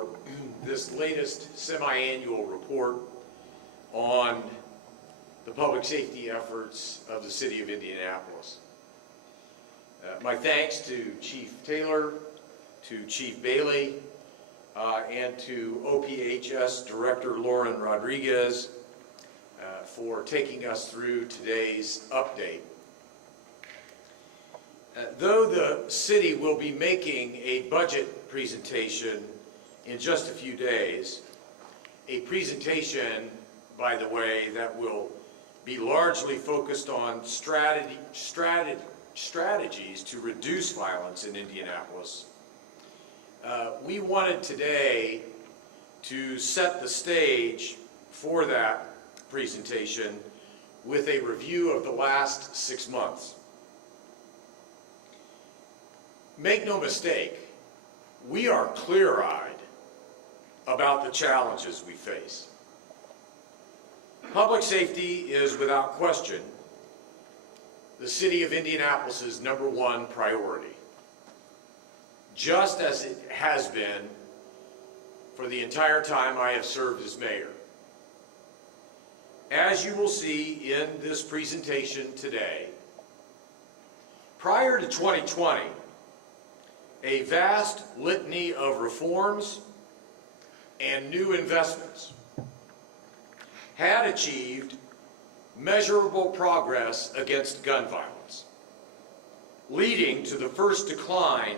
for this latest semi-annual report on the public safety efforts of the City of Indianapolis. My thanks to Chief Taylor, to Chief Bailey, and to OPHS Director Lauren Rodriguez for taking us through today's update. Though the city will be making a budget presentation in just a few days, a presentation, by the way, that will be largely focused on strategies to reduce violence in Indianapolis, we wanted today to set the stage for that presentation with a review of the last 6 months. Make no mistake, we are clear-eyed about the challenges we face. Public safety is, without question, the City of Indianapolis' #1 priority, just as it has been for the entire time I have served as mayor. As you will see in this presentation today, prior to 2020, a vast litany of reforms and new investments had achieved measurable progress against gun violence, leading to the first decline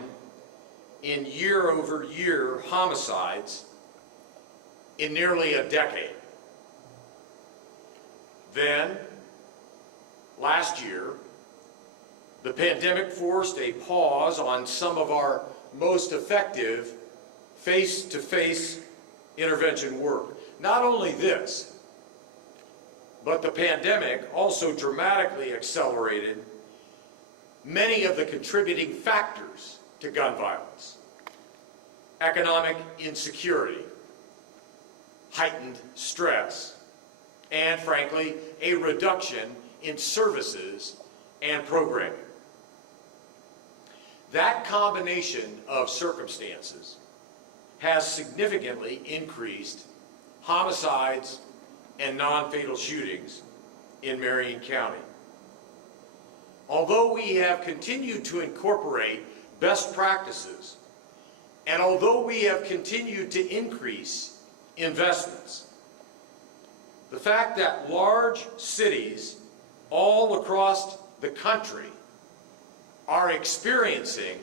in year-over-year homicides in nearly a decade. Then, last year, the pandemic forced a pause on some of our most effective face-to-face intervention work. Not only this, but the pandemic also dramatically accelerated many of the contributing factors to gun violence: economic insecurity, heightened stress, and frankly, a reduction in services and programming. That combination of circumstances has significantly increased homicides and non-fatal shootings in Marion County. Although we have continued to incorporate best practices, and although we have continued to increase investments, the fact that large cities all across the country are experiencing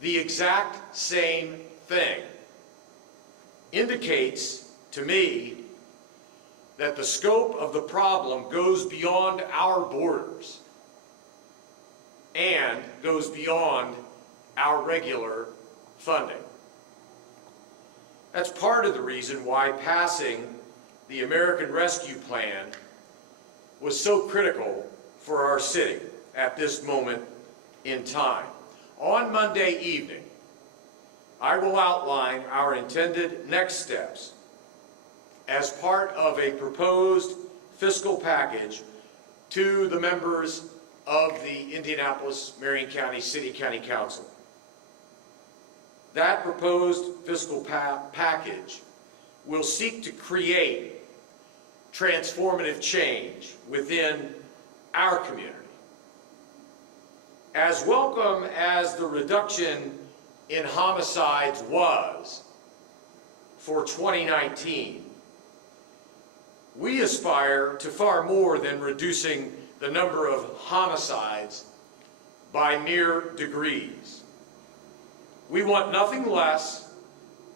the exact same thing indicates to me that the scope of the problem goes beyond our borders and goes beyond our regular funding. That's part of the reason why passing the American Rescue Plan was so critical for our city at this moment in time. On Monday evening, I will outline our intended next steps as part of a proposed fiscal package to the members of the Indianapolis-Marion County City-County Council. That proposed fiscal package will seek to create transformative change within our community. As welcome as the reduction in homicides was for 2019, we aspire to far more than reducing the number of homicides by mere degrees. We want nothing less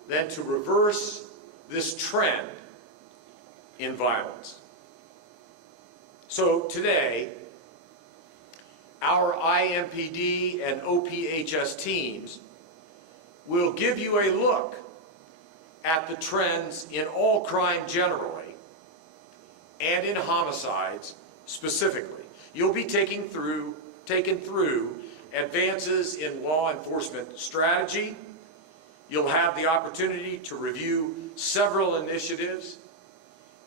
than to reverse this trend in violence. So today, our IMPD and OPHS teams will give you a look at the trends in all crime generally and in homicides specifically. You'll be taken through advances in law enforcement strategy. You'll have the opportunity to review several initiatives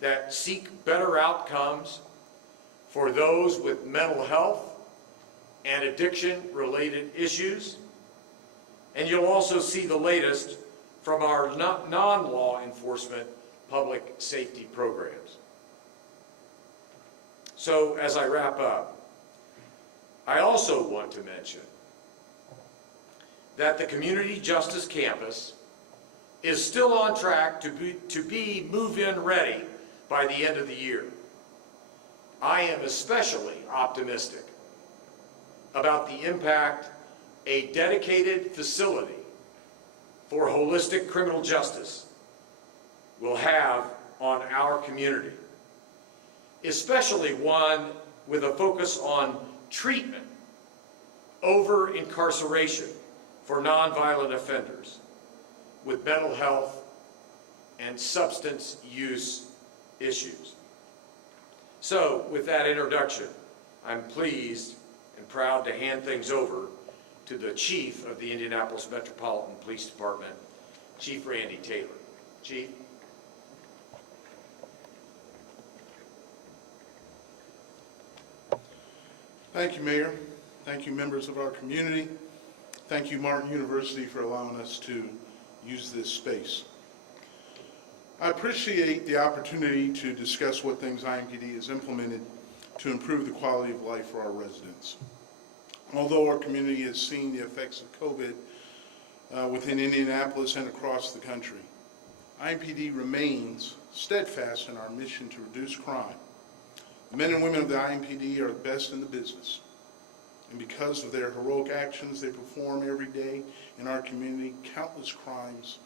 that seek better outcomes for those with mental health and addiction-related issues. And you'll also see the latest from our non-law enforcement public safety programs. So as I wrap up, I also want to mention that the Community Justice Campus is still on track to be move-in ready by the end of the year. I am especially optimistic about the impact a dedicated facility for holistic criminal justice will have on our community, especially one with a focus on treatment over incarceration for nonviolent offenders with mental health and substance use issues. So, with that introduction, I'm pleased and proud to hand things over to the Chief of the Indianapolis Metropolitan Police Department, Chief Randy Taylor. Chief. Thank you, Mayor. Thank you, members of our community. Thank you, Martin University, for allowing us to use this space. I appreciate the opportunity to discuss what things IMPD has implemented to improve the quality of life for our residents. Although our community has seen the effects of COVID within Indianapolis and across the country, IMPD remains steadfast in our mission to reduce crime. The men and women of the IMPD are the best in the business, and because of their heroic actions they perform every day in our community, countless crimes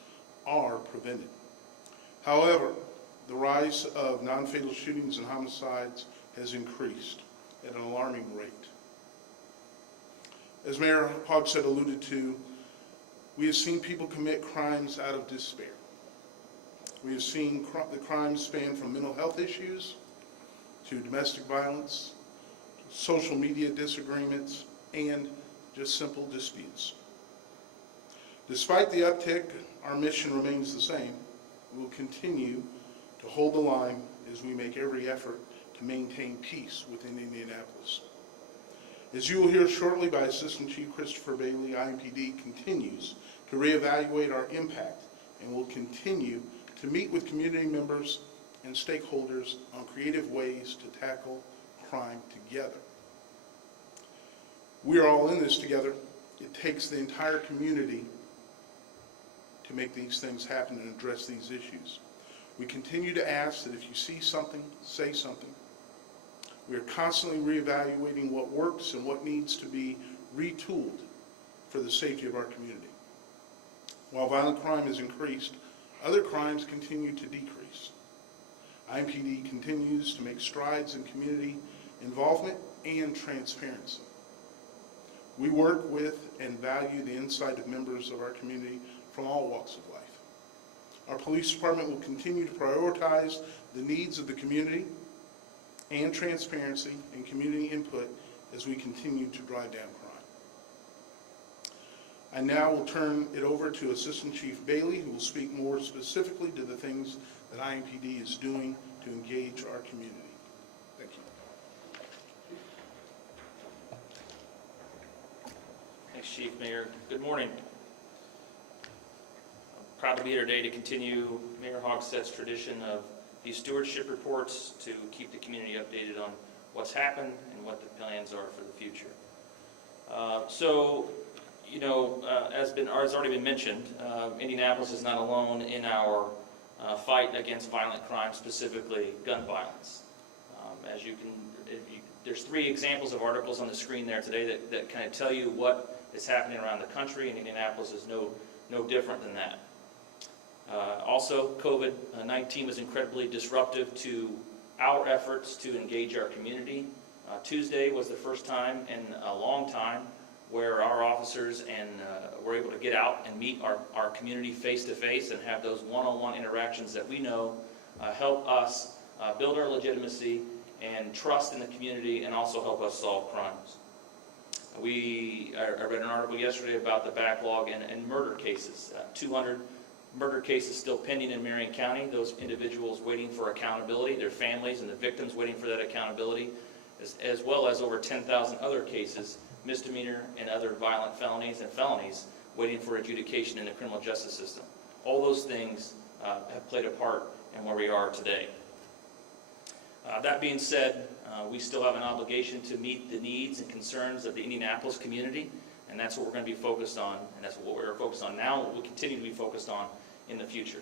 are prevented. However, the rise of non-fatal shootings and homicides has increased at an alarming rate. As Mayor Hogsett alluded to, we have seen people commit crimes out of despair. We have seen the crimes span from mental health issues to domestic violence, social media disagreements, and just simple disputes. Despite the uptick, our mission remains the same. We will continue to hold the line as we make every effort to maintain peace within Indianapolis. As you will hear shortly by Assistant Chief Christopher Bailey, IMPD continues to reevaluate our impact and will continue to meet with community members and stakeholders on creative ways to tackle crime together. We are all in this together. It takes the entire community to make these things happen and address these issues. We continue to ask that if you see something, say something. We are constantly reevaluating what works and what needs to be retooled for the safety of our community. While violent crime has increased, other crimes continue to decrease. IMPD continues to make strides in community involvement and transparency. We work with and value the insight of members of our community from all walks of life. Our police department will continue to prioritize the needs of the community and transparency and community input as we continue to drive down crime. I now will turn it over to Assistant Chief Bailey, who will speak more specifically to the things that IMPD is doing to engage our community. Thank you. Thanks, Chief. Mayor. Good morning. I'm proud to be here today to continue Mayor Hogsett's tradition of these stewardship reports to keep the community updated on what's happened and what the plans are for the future. As already been mentioned, Indianapolis is not alone in our fight against violent crime, specifically gun violence. There's 3 examples of articles on the screen there today that kind of tell you what is happening around the country, and Indianapolis is no different than that. Also, COVID-19 was incredibly disruptive to our efforts to engage our community. Tuesday was the first time in a long time where our officers were able to get out and meet our community face-to-face and have those one-on-one interactions that we know help us build our legitimacy and trust in the community and also help us solve crimes. I read an article yesterday about the backlog in murder cases. 200 murder cases still pending in Marion County, those individuals waiting for accountability, their families and the victims waiting for that accountability, as well as over 10,000 other cases, misdemeanor and other violent felonies and felonies, waiting for adjudication in the criminal justice system. All those things have played a part in where we are today. That being said, we still have an obligation to meet the needs and concerns of the Indianapolis community, and that's what we're going to be focused on, and that's what we're focused on now, and what we'll continue to be focused on in the future.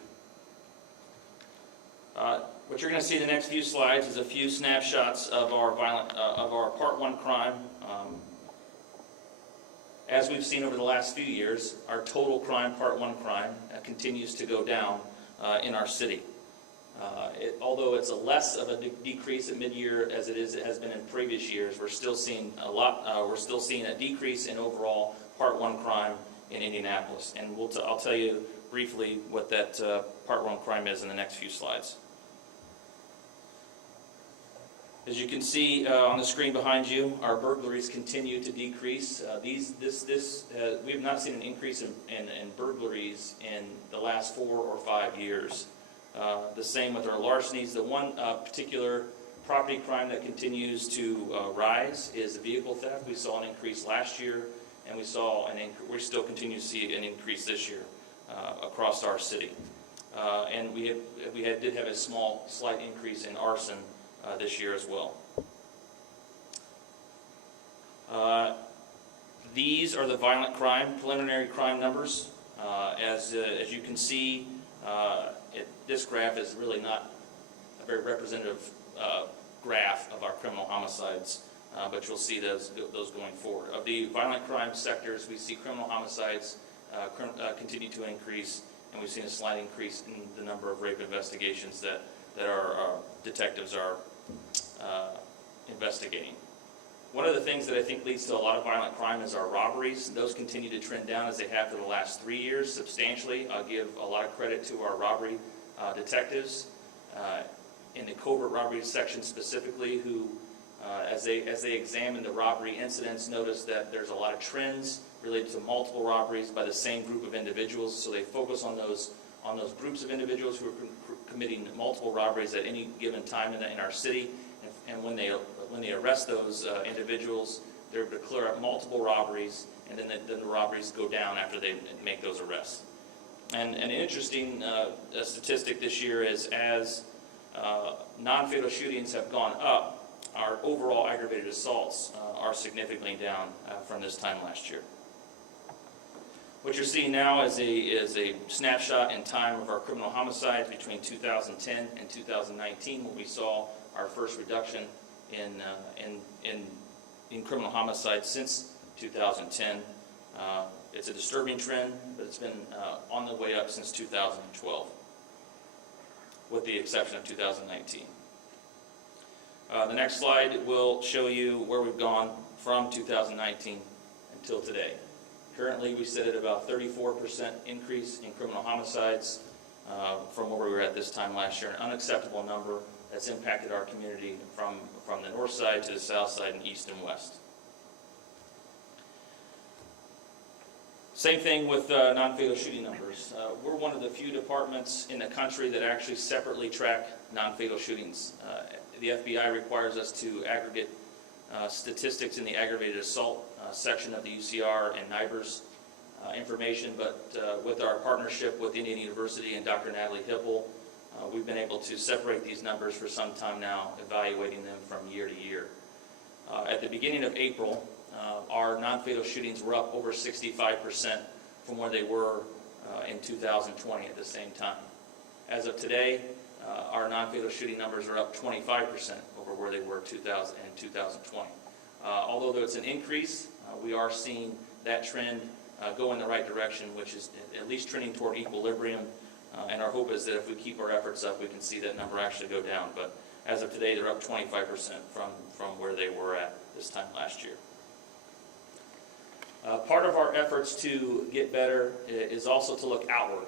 What you're going to see in the next few slides is a few snapshots of our Part 1 crime. As we've seen over the last few years, our total crime, Part 1 crime, continues to go down in our city. Although it's a less of a decrease at mid-year as it has been in previous years, we're still seeing a decrease in overall Part 1 crime in Indianapolis. And I'll tell you briefly what that Part 1 crime is in the next few slides. As you can see on the screen behind you, our burglaries continue to decrease. We have not seen an increase in burglaries in the last 4 or 5 years. The same with our larcenies. The one particular property crime that continues to rise is vehicle theft. We saw an increase last year, and we still continue to see an increase this year across our city. And we did have a slight increase in arson this year as well. These are the violent crime, preliminary crime numbers. As you can see, this graph is really not a very representative graph of our criminal homicides, but you'll see those going forward. Of the violent crime sectors, we see criminal homicides continue to increase, and we've seen a slight increase in the number of rape investigations that our detectives are investigating. One of the things that I think leads to a lot of violent crime is our robberies. Those continue to trend down as they have for the last 3 years substantially. I'll give a lot of credit to our robbery detectives in the covert robbery section specifically, who as they examine the robbery incidents, notice that there's a lot of trends related to multiple robberies by the same group of individuals. So they focus on those groups of individuals who are committing multiple robberies at any given time in our city. And when they arrest those individuals, they're able to clear up multiple robberies, and then the robberies go down after they make those arrests. And an interesting statistic this year is as non-fatal shootings have gone up, our overall aggravated assaults are significantly down from this time last year. What you're seeing now is a snapshot in time of our criminal homicides between 2010 and 2019, when we saw our first reduction in criminal homicides since 2010. It's a disturbing trend, but it's been on the way up since 2012, with the exception of 2019. The next slide will show you where we've gone from 2019 until today. Currently, we sit at about 34% increase in criminal homicides from where we were at this time last year, an unacceptable number that's impacted our community from the north side to the south side and east and west. Same thing with non-fatal shooting numbers. We're one of the few departments in the country that actually separately track non-fatal shootings. The FBI requires us to aggregate statistics in the aggravated assault section of the UCR and NIBRS information, but with our partnership with Indiana University and Dr. Natalie Hipple, we've been able to separate these numbers for some time now, evaluating them from year to year. At the beginning of April, our non-fatal shootings were up over 65% from where they were in 2020 at the same time. As of today, our non-fatal shooting numbers are up 25% over where they were in 2020. Although it's an increase, we are seeing that trend go in the right direction, which is at least trending toward equilibrium. And our hope is that if we keep our efforts up, we can see that number actually go down. But as of today, they're up 25% from where they were at this time last year. Part of our efforts to get better is also to look outward.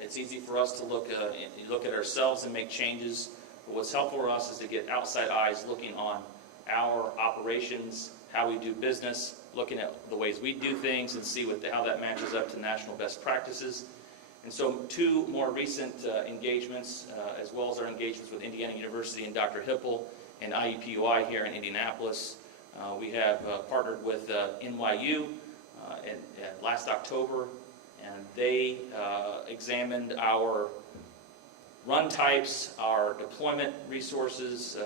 It's easy for us to look at ourselves and make changes, but what's helpful for us is to get outside eyes looking on our operations, how we do business, looking at the ways we do things and see how that matches up to national best practices. And so 2 more recent engagements, as well as our engagements with Indiana University and Dr. Hipple and IUPUI here in Indianapolis, we have partnered with NYU last October and they examined our run types, our deployment resources.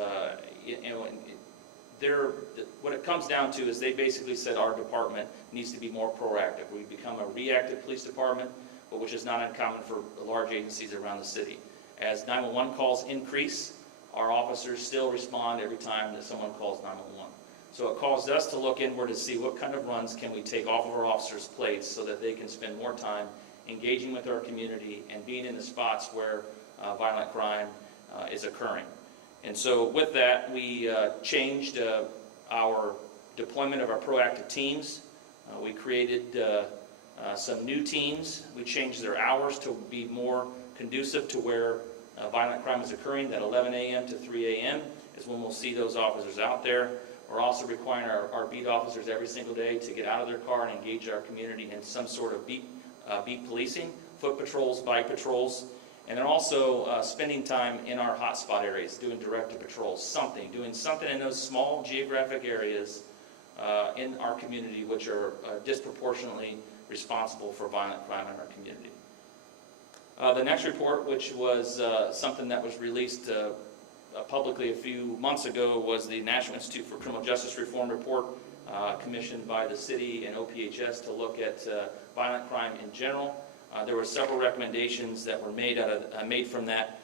What it comes down to is they basically said our department needs to be more proactive. We've become a reactive police department, but which is not uncommon for large agencies around the city. As 911 calls increase, our officers still respond every time that someone calls 911. So it caused us to look inward to see what kind of runs can we take off of our officers' plates so that they can spend more time engaging with our community and being in the spots where violent crime is occurring. And so with that, we changed our deployment of our proactive teams. We created some new teams. We changed their hours to be more conducive to where violent crime is occurring. That 11 a.m. to 3 a.m. is when we'll see those officers out there. We're also requiring our beat officers every single day to get out of their car and engage our community in some sort of beat policing, foot patrols, bike patrols, and then also spending time in our hotspot areas, doing directed patrols, doing something in those small geographic areas in our community which are disproportionately responsible for violent crime in our community. The next report, which was something that was released publicly a few months ago, was the National Institute for Criminal Justice Reform report commissioned by the city and OPHS to look at violent crime in general. There were several recommendations that were made from that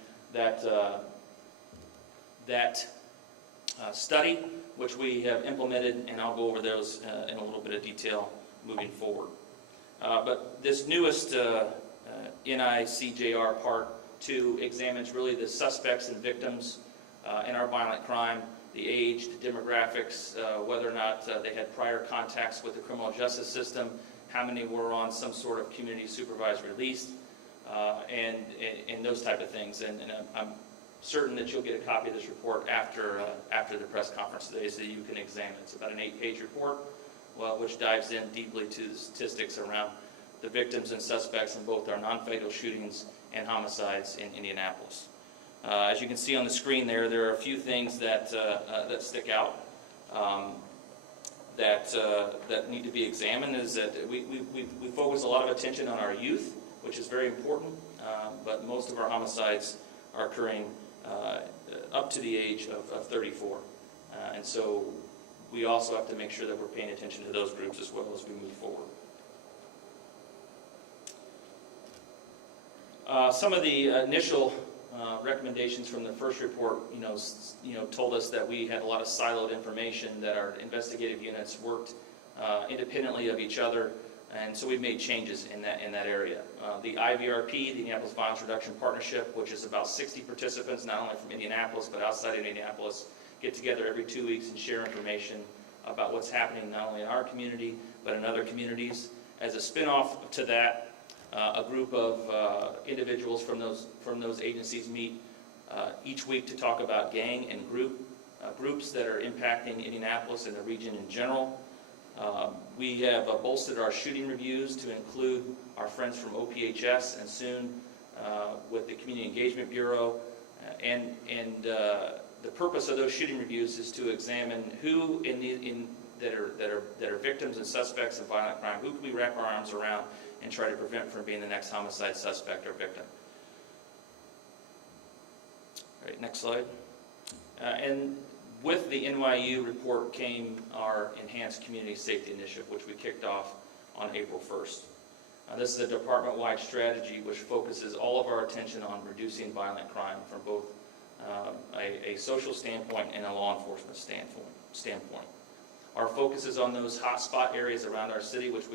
study, which we have implemented, and I'll go over those in a little bit of detail moving forward. But this newest NICJR Part 2 examines really the suspects and victims in our violent crime, the age, the demographics, whether or not they had prior contacts with the criminal justice system, how many were on some sort of community supervised release, and those type of things. And I'm certain that you'll get a copy of this report after the press conference today so you can examine it. It's about an 8-page report, which dives in deeply to the statistics around the victims and suspects in both our non-fatal shootings and homicides in Indianapolis. As you can see on the screen there are a few things that stick out that need to be examined. Is that we focus a lot of attention on our youth, which is very important, but most of our homicides are occurring up to the age of 34. And so we also have to make sure that we're paying attention to those groups as well as we move forward. Some of the initial recommendations from the first report, told us that we had a lot of siloed information, that our investigative units worked independently of each other, and so we've made changes in that area. The IVRP, the Indianapolis Violence Reduction Partnership, which is about 60 participants, not only from Indianapolis but outside of Indianapolis, get together every 2 weeks and share information about what's happening not only in our community but in other communities. As a spin-off to that, a group of individuals from those agencies meet each week to talk about gang and groups that are impacting Indianapolis and the region in general. We have bolstered our shooting reviews to include our friends from OPHS and soon with the Community Engagement Bureau. And the purpose of those shooting reviews is to examine who that are victims and suspects of violent crime. Who can we wrap our arms around and try to prevent from being the next homicide suspect or victim? All right, next slide. And with the NYU report came our Enhanced Community Safety Initiative, which we kicked off on April 1st. This is a department-wide strategy which focuses all of our attention on reducing violent crime from both a social standpoint and a law enforcement standpoint. Our focus is on those hotspot areas around our city, which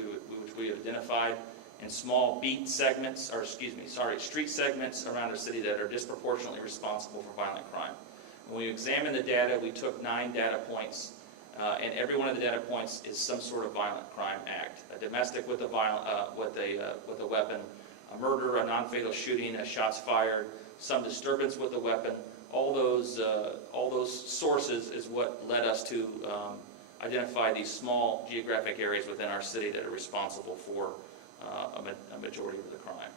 we have identified, and small street segments around our city that are disproportionately responsible for violent crime. When we examined the data, we took 9 data points, and every one of the data points is some sort of violent crime act: a domestic with a weapon, a murder, a non-fatal shooting, a shots fired, some disturbance with a weapon. All those sources is what led us to identify these small geographic areas within our city that are responsible for a majority of the crime.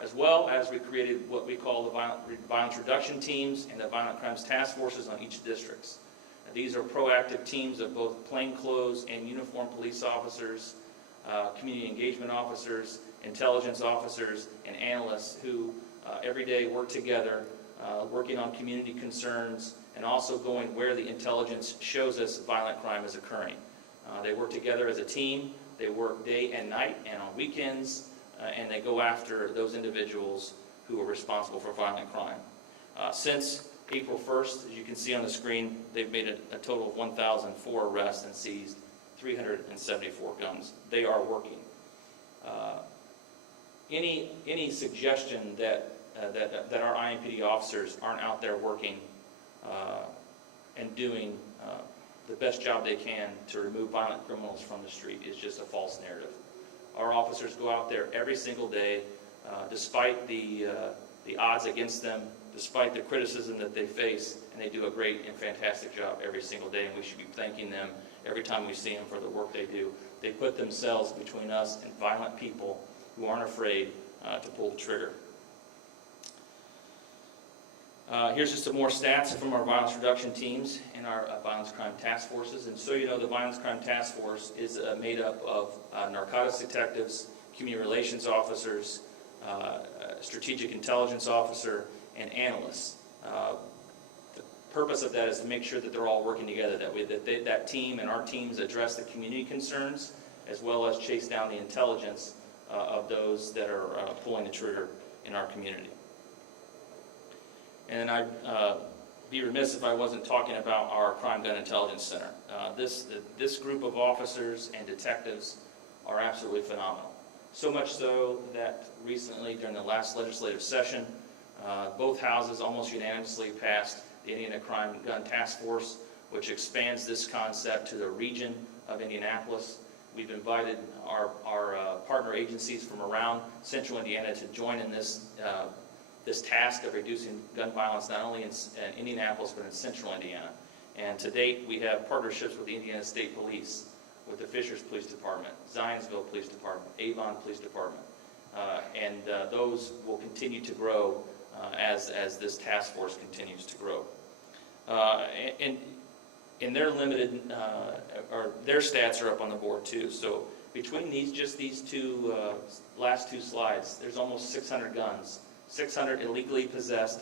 As well as we created what we call the violence reduction teams and the violent crimes task forces on each districts. Now, these are proactive teams of both plainclothes and uniformed police officers, community engagement officers, intelligence officers, and analysts who every day work together, working on community concerns, and also going where the intelligence shows us violent crime is occurring. They work together as a team. They work day and night and on weekends, and they go after those individuals who are responsible for violent crime. Since April 1st, as you can see on the screen, they've made a total of 1,004 arrests and seized 374 guns. They are working. Any suggestion that our IMPD officers aren't out there working and doing the best job they can to remove violent criminals from the street is just a false narrative. Our officers go out there every single day, despite the odds against them, despite the criticism that they face, and they do a great and fantastic job every single day, and we should be thanking them every time we see them for the work they do. They put themselves between us and violent people who aren't afraid to pull the trigger. Here's just some more stats from our violence reduction teams and our violence crime task forces. And so you know, the violence crime task force is made up of narcotics detectives, community relations officers, strategic intelligence officer, and analysts. The purpose of that is to make sure that they're all working together, that team and our teams address the community concerns as well as chase down the intelligence of those that are pulling the trigger in our community. And I'd be remiss if I wasn't talking about our Crime Gun Intelligence Center. This group of officers and detectives are absolutely phenomenal. So much so that recently, during the last legislative session, both houses almost unanimously passed the Indiana Crime Gun Task Force, which expands this concept to the region of Indianapolis. We've invited our partner agencies from around central Indiana to join in this task of reducing gun violence not only in Indianapolis but in central Indiana. And to date, we have partnerships with the Indiana State Police, with the Fishers Police Department, Zionsville Police Department, Avon Police Department, and those will continue to grow as this task force continues to grow. And their limited, or their stats are up on the board too. So between these two last two slides, there's almost 600 guns. 600 illegally possessed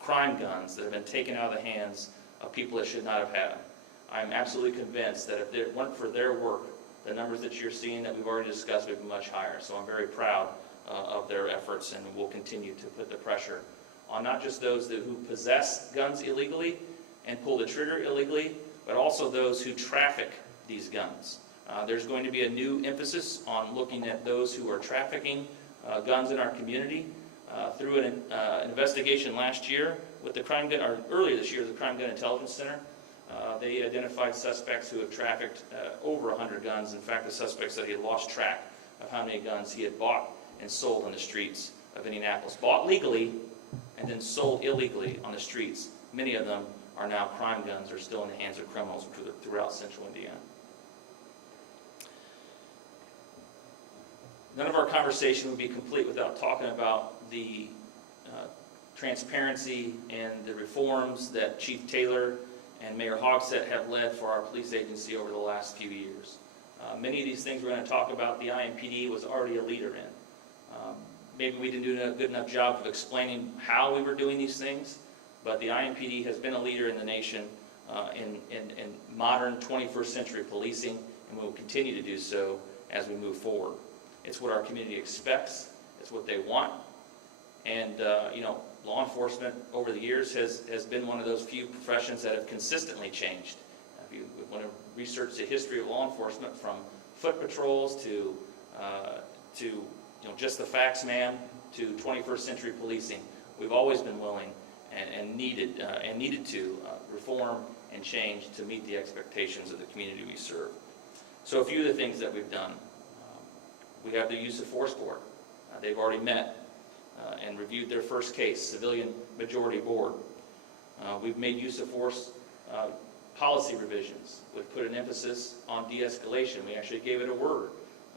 crime guns that have been taken out of the hands of people that should not have had them. I'm absolutely convinced that if it weren't for their work, the numbers that you're seeing that we've already discussed would be much higher. So I'm very proud of their efforts, and we'll continue to put the pressure on not just those who possess guns illegally and pull the trigger illegally, but also those who traffic these guns. There's going to be a new emphasis on looking at those who are trafficking guns in our community. Through an investigation last year with the Crime Gun, or earlier this year, the Crime Gun Intelligence Center, they identified suspects who have trafficked over 100 guns. In fact, the suspect said he had lost track of how many guns he had bought and sold on the streets of Indianapolis. Bought legally and then sold illegally on the streets. Many of them are now crime guns, are still in the hands of criminals throughout central Indiana. None of our conversation would be complete without talking about the transparency and the reforms that Chief Taylor and Mayor Hogsett have led for our police agency over the last few years. Many of these things we're going to talk about, the IMPD was already a leader in. Maybe we didn't do a good enough job of explaining how we were doing these things, but the IMPD has been a leader in the nation in modern 21st century policing, and will continue to do so as we move forward. It's what our community expects. It's what they want. And, law enforcement over the years has been one of those few professions that have consistently changed. If you want to research the history of law enforcement, from foot patrols to just the fax man to 21st century policing, we've always been willing and needed to reform and change to meet the expectations of the community we serve. So a few of the things that we've done. We have the use of force board. They've already met and reviewed their first case, civilian majority board. We've made use of force policy revisions. We've put an emphasis on de-escalation. We actually gave it a word,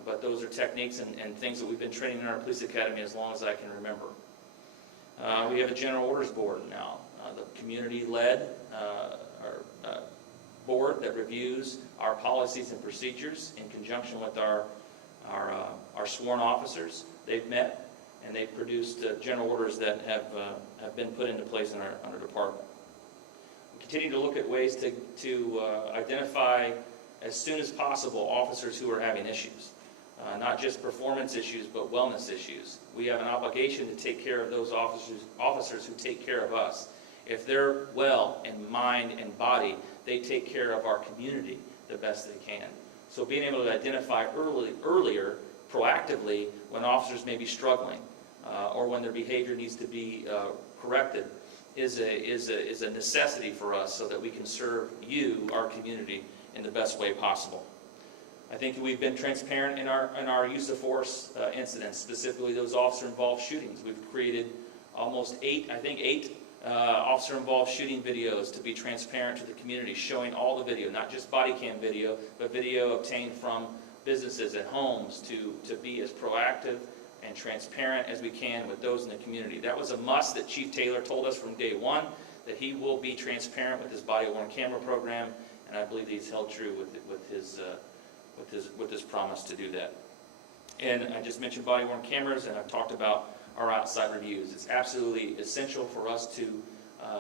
but those are techniques and things that we've been training in our police academy as long as I can remember. We have a general orders board now, the community-led board that reviews our policies and procedures in conjunction with our our sworn officers. They've met, and they've produced general orders that have been put into place in our department. We continue to look at ways to identify as soon as possible officers who are having issues. Not just performance issues, but wellness issues. We have an obligation to take care of those officers who take care of us. If they're well in mind and body, they take care of our community the best they can. So being able to identify earlier, proactively, when officers may be struggling or when their behavior needs to be corrected is a necessity for us so that we can serve you, our community, in the best way possible. I think we've been transparent in our use of force incidents, specifically those officer-involved shootings. We've created almost eight officer-involved shooting videos to be transparent to the community, showing all the video, not just body cam video, but video obtained from businesses and homes to be as proactive and transparent as we can with those in the community. That was a must that Chief Taylor told us from day one, that he will be transparent with his body-worn camera program, and I believe he's held true with his promise to do that. And I just mentioned body-worn cameras, and I've talked about our outside reviews. It's absolutely essential for us to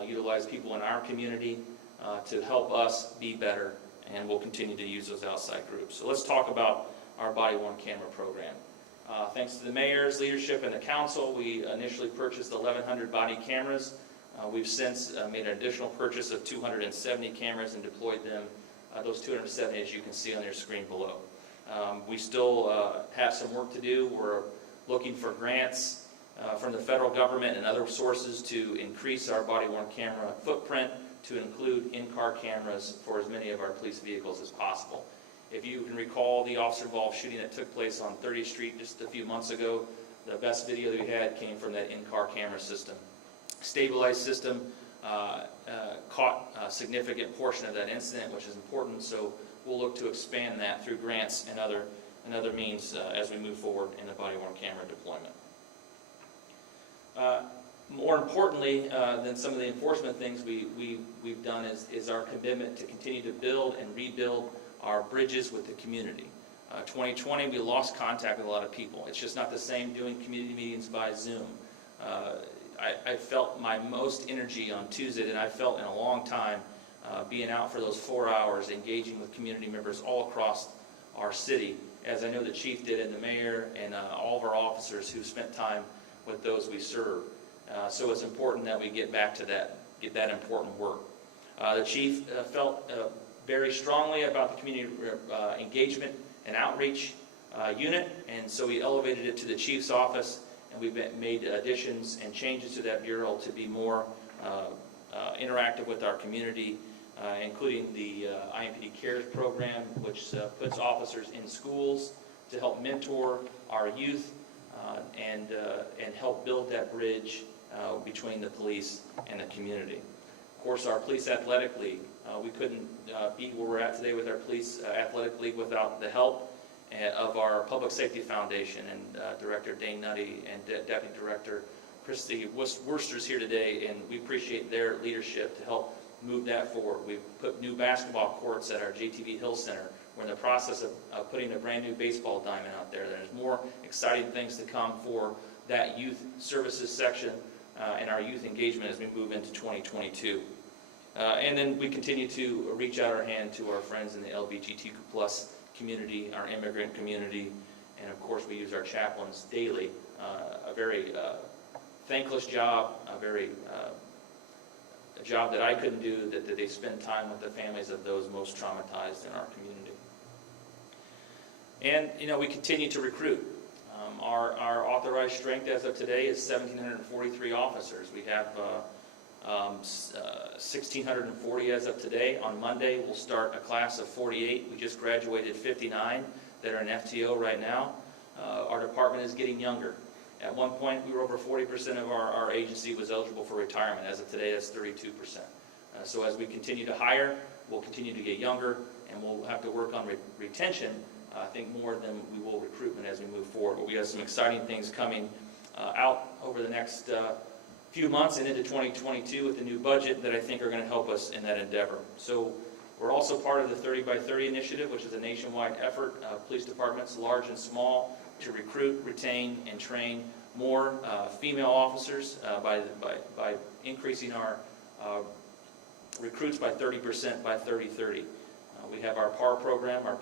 utilize people in our community to help us be better, and we'll continue to use those outside groups. So let's talk about our body-worn camera program. Thanks to the mayor's leadership and the council, we initially purchased 1,100 body cameras. We've since made an additional purchase of 270 cameras and deployed them, those 270 as you can see on your screen below. We still have some work to do. We're looking for grants from the federal government and other sources to increase our body-worn camera footprint to include in-car cameras for as many of our police vehicles as possible. If you can recall the officer-involved shooting that took place on 30th Street just a few months ago, the best video that we had came from that in-car camera system. Stabilized system caught a significant portion of that incident, which is important, so we'll look to expand that through grants and other means as we move forward in the body-worn camera deployment. More importantly than some of the enforcement things we've done is our commitment to continue to build and rebuild our bridges with the community. 2020, we lost contact with a lot of people. It's just not the same doing community meetings by Zoom. I felt my most energy on Tuesday than I felt in a long time being out for those 4 hours, engaging with community members all across our city, as I know the chief did and the mayor and all of our officers who spent time with those we serve. So it's important that we get back to that important work. The chief felt very strongly about the community engagement and outreach unit, and so we elevated it to the chief's office, and we've made additions and changes to that bureau to be more interactive with our community, including the IMPD Cares program, which puts officers in schools to help mentor our youth and help build that bridge between the police and the community. Of course, our Police Athletic League, we couldn't be where we're at today with our Police Athletic League without the help of our Public Safety Foundation and Director Dane Nutty and Deputy Director Christy Worcester's here today, and we appreciate their leadership to help move that forward. We've put new basketball courts at our JTV Hill Center. We're in the process of putting a brand new baseball diamond out there. There's more exciting things to come for that youth services section and our youth engagement as we move into 2022. And then we continue to reach out our hand to our friends in the LGBTQ+ community, our immigrant community, and of course we use our chaplains daily. A very thankless job, a job that I couldn't do, that they spend time with the families of those most traumatized in our community. And, you know, we continue to recruit. Our authorized strength as of today is 1,743 officers. We have 1,640 as of today. On Monday, we'll start a class of 48. We just graduated 59 that are in FTO right now. Our department is getting younger. At one point, we were over 40% of our agency was eligible for retirement. As of today, that's 32%. So as we continue to hire, we'll continue to get younger, and we'll have to work on retention, I think, more than we will recruitment as we move forward. But we have some exciting things coming out over the next few months and into 2022 with the new budget that I think are going to help us in that endeavor. So We're also part of the 30 by 30 initiative, which is a nationwide effort, police departments, large and small, to recruit, retain, and train more female officers by increasing our recruits by 30% by 30-30. We have our PAR program, our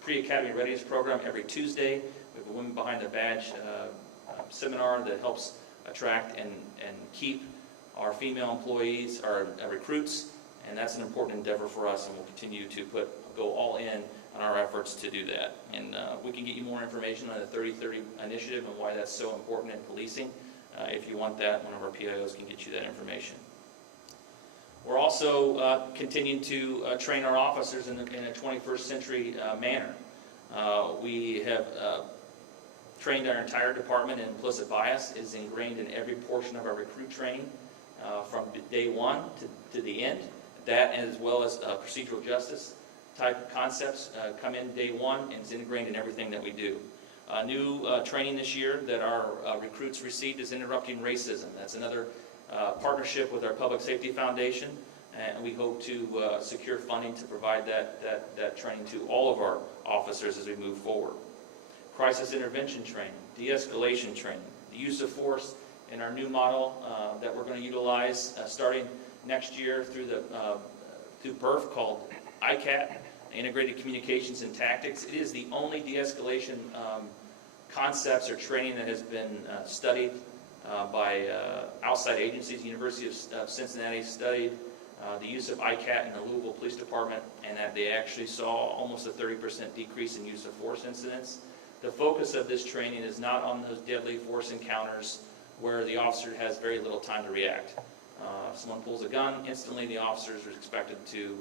pre-academy readiness program every Tuesday. We have a Women Behind the Badge seminar that helps attract and keep our female employees, our recruits, and that's an important endeavor for us, and we'll continue to go all in on our efforts to do that. And we can get you more information on the 30-30 initiative and why that's so important in policing. If you want that, one of our PIOs can get you that information. We're also continuing to train our officers in a 21st century manner. We have trained our entire department in implicit bias. It is ingrained in every portion of our recruit training from day one to the end. That, as well as procedural justice type concepts, come in day one, and it's integrated in everything that we do. New training this year that our recruits received is interrupting racism. That's another partnership with our Public Safety Foundation, and we hope to secure funding to provide that training to all of our officers as we move forward. Crisis intervention training, de-escalation training, the use of force in our new model that we're going to utilize starting next year through BERF, called ICAT, Integrated Communications and Tactics. It is the only de-escalation concepts or training that has been studied by outside agencies. The University of Cincinnati studied the use of ICAT in the Louisville Police Department, and that they actually saw almost a 30% decrease in use of force incidents. The focus of this training is not on those deadly force encounters where the officer has very little time to react. If someone pulls a gun, instantly the officers are expected to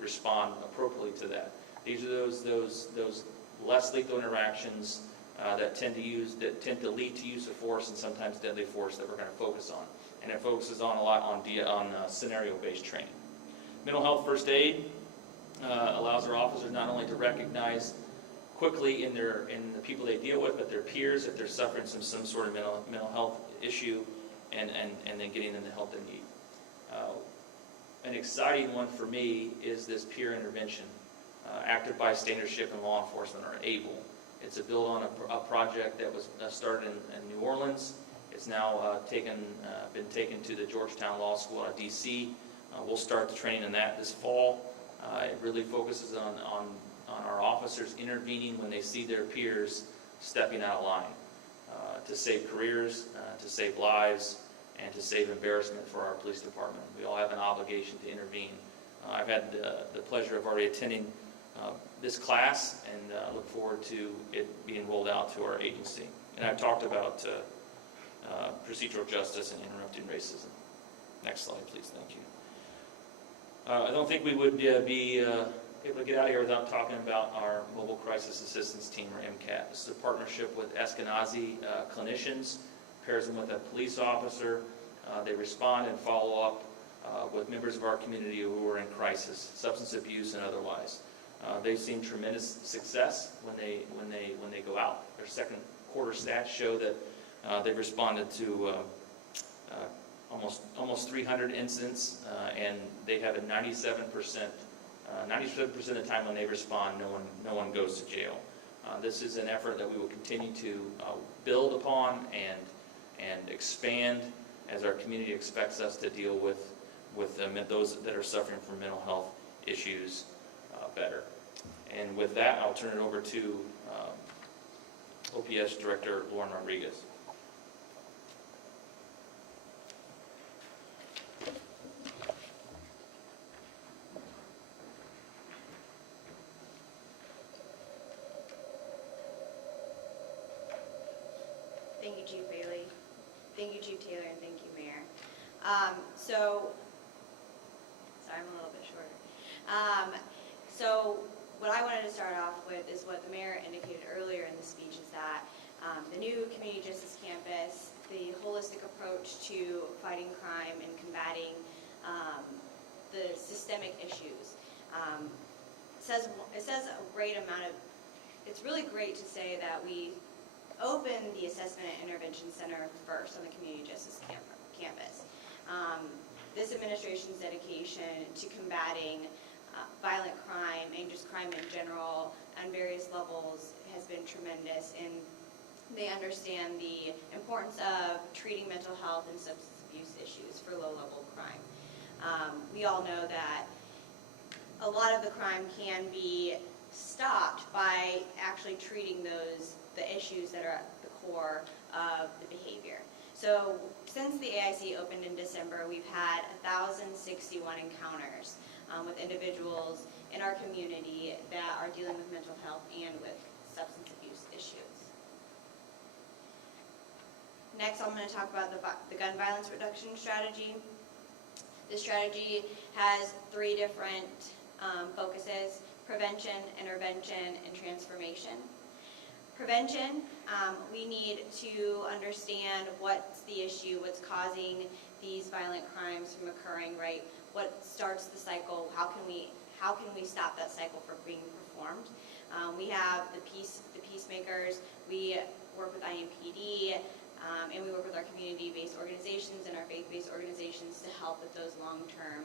respond appropriately to that. These are those less lethal interactions that tend to lead to use of force and sometimes deadly force that we're going to focus on. And it focuses on a lot on scenario-based training. Mental health first aid allows our officers not only to recognize quickly in the people they deal with, but their peers if they're suffering some sort of mental health issue, and then getting them the help they need. An exciting one for me is this peer intervention. Active bystandership and law enforcement are able. It's a build on a project that was started in New Orleans. It's now been taken to the Georgetown Law School out of DC. We'll start the training in that this fall. It really focuses on our officers intervening when they see their peers stepping out of line to save careers, to save lives, and to save embarrassment for our police department. We all have an obligation to intervene. I've had the pleasure of already attending this class, and look forward to it being rolled out to our agency. And I've talked about procedural justice and interrupting racism. Next slide, please. Thank you. I don't think we would be able to get out of here without talking about our Mobile Crisis Assistance Team, or MCAT. This is a partnership with Eskenazi clinicians, pairs them with a police officer. They respond and follow up with members of our community who are in crisis, substance abuse and otherwise. They've seen tremendous success when they go out. Their second quarter stats show that they've responded to almost 300 incidents, and they have a 97% of the time when they respond, no one goes to jail. This is an effort that we will continue to build upon and expand as our community expects us to deal with those that are suffering from mental health issues better. And with that, I'll turn it over to OPS Director Lauren Rodriguez. Thank you, Chief Bailey. Thank you, Chief Taylor, and thank you, Mayor. Sorry, I'm a little bit shorter. So what I wanted to start off with is what the Mayor indicated earlier in the speech, is that the new Community Justice Campus, the holistic approach to fighting crime and combating the systemic issues, it says a great amount of, it's really great to say that we open the Assessment and Intervention Center first on the Community Justice Campus. this administration's dedication to combating violent crime and just crime in general on various levels has been tremendous, and they understand the importance of treating mental health and substance abuse issues for low-level crime. We all know that a lot of the crime can be stopped by actually treating the issues that are at the core of the behavior. So since the AIC opened in December, we've had 1,061 encounters with individuals in our community that are dealing with mental health and with substance abuse issues. Next, I'm going to talk about the gun violence reduction strategy. This strategy has 3 different focuses: prevention, intervention, and transformation. Prevention, we need to understand what's the issue, what's causing these violent crimes from occurring, right? What starts the cycle? How can we stop that cycle from being performed? We have the peacemakers. We work with IMPD, and we work with our community-based organizations and our faith-based organizations to help with those long-term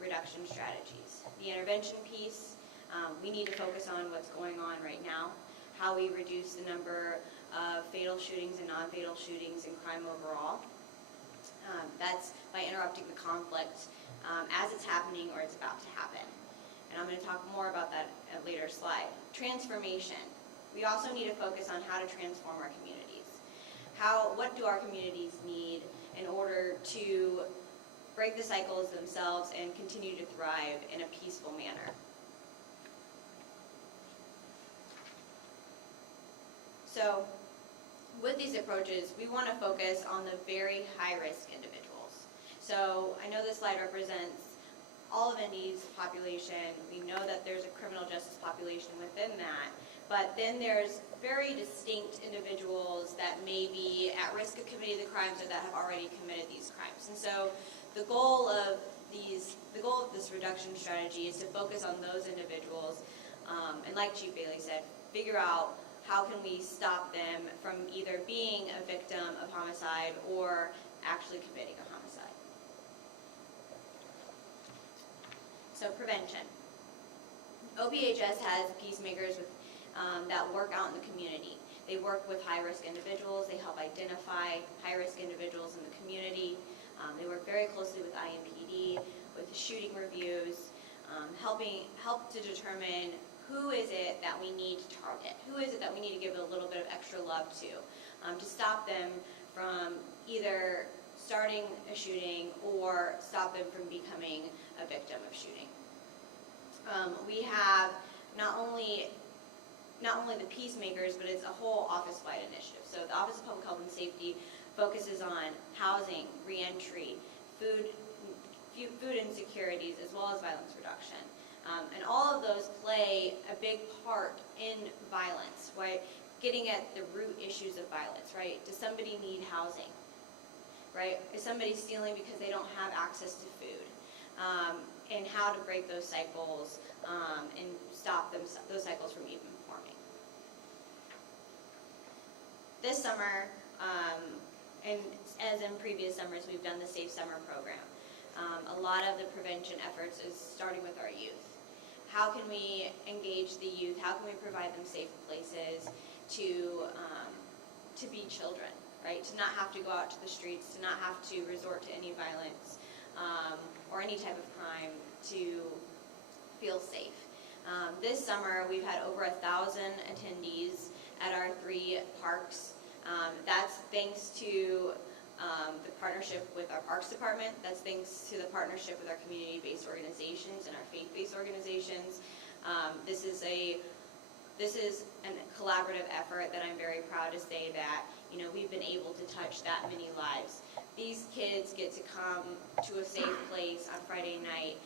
reduction strategies. The intervention piece, we need to focus on what's going on right now, how we reduce the number of fatal shootings and non-fatal shootings and crime overall. That's by interrupting the conflict as it's happening or it's about to happen. And I'm going to talk more about that at a later slide. Transformation. We also need to focus on how to transform our communities. What do our communities need in order to break the cycles themselves and continue to thrive in a peaceful manner? So with these approaches, we want to focus on the very high-risk individuals. So I know this slide represents all of Indy's population. We know that there's a criminal justice population within that, but then there's very distinct individuals that may be at risk of committing the crimes or that have already committed these crimes. And so the goal of this reduction strategy is to focus on those individuals, and like Chief Bailey said, figure out how can we stop them from either being a victim of homicide or actually committing a homicide. So prevention. OPHS has peacemakers that work out in the community. They work with high-risk individuals. They help identify high-risk individuals in the community. They work very closely with IMPD, with shooting reviews, help to determine who is it that we need to target, who is it that we need to give a little bit of extra love to stop them from either starting a shooting or stop them from becoming a victim of shooting. We have not only the peacemakers, but it's a whole office-wide initiative. So the Office of Public Health and Safety focuses on housing, reentry, food insecurities, as well as violence reduction. And all of those play a big part in violence, right? Getting at the root issues of violence, right? Does somebody need housing, right? Is somebody stealing because they don't have access to food? And how to break those cycles and stop those cycles from even forming. This summer, and as in previous summers, we've done the Safe Summer program. A lot of the prevention efforts is starting with our youth. How can we engage the youth? How can we provide them safe places to be children, right? To not have to go out to the streets, to not have to resort to any violence or any type of crime to feel safe. This summer, we've had over 1,000 attendees at our 3 parks. That's thanks to the partnership with our Parks Department. That's thanks to the partnership with our community-based organizations and our faith-based organizations. This is a collaborative effort that I'm very proud to say that we've been able to touch that many lives. These kids get to come to a safe place on Friday night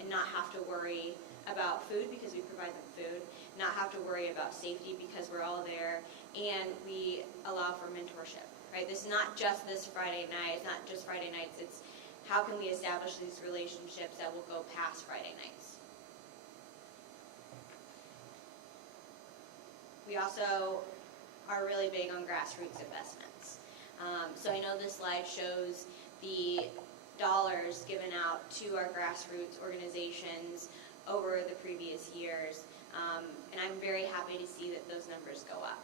and not have to worry about food because we provide them food, not have to worry about safety because we're all there, and we allow for mentorship. Right? This is not just this Friday night, it's not just Friday nights, it's how can we establish these relationships that will go past Friday nights. We also are really big on grassroots investments. So I know this slide shows the dollars given out to our grassroots organizations over the previous years. And I'm very happy to see that those numbers go up.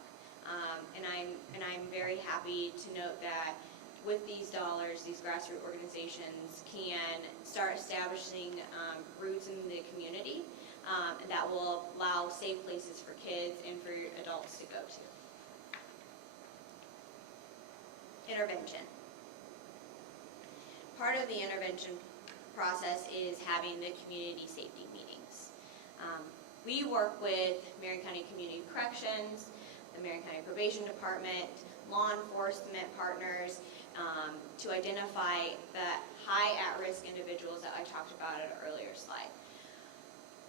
And I'm very happy to note that with these dollars, these grassroots organizations can start establishing roots in the community that will allow safe places for kids and for adults to go to. Intervention. Part of the intervention process is having the community safety meetings. We work with Marion County Community Corrections, the Marion County Probation Department, law enforcement partners, to identify the high at-risk individuals that I talked about at an earlier slide.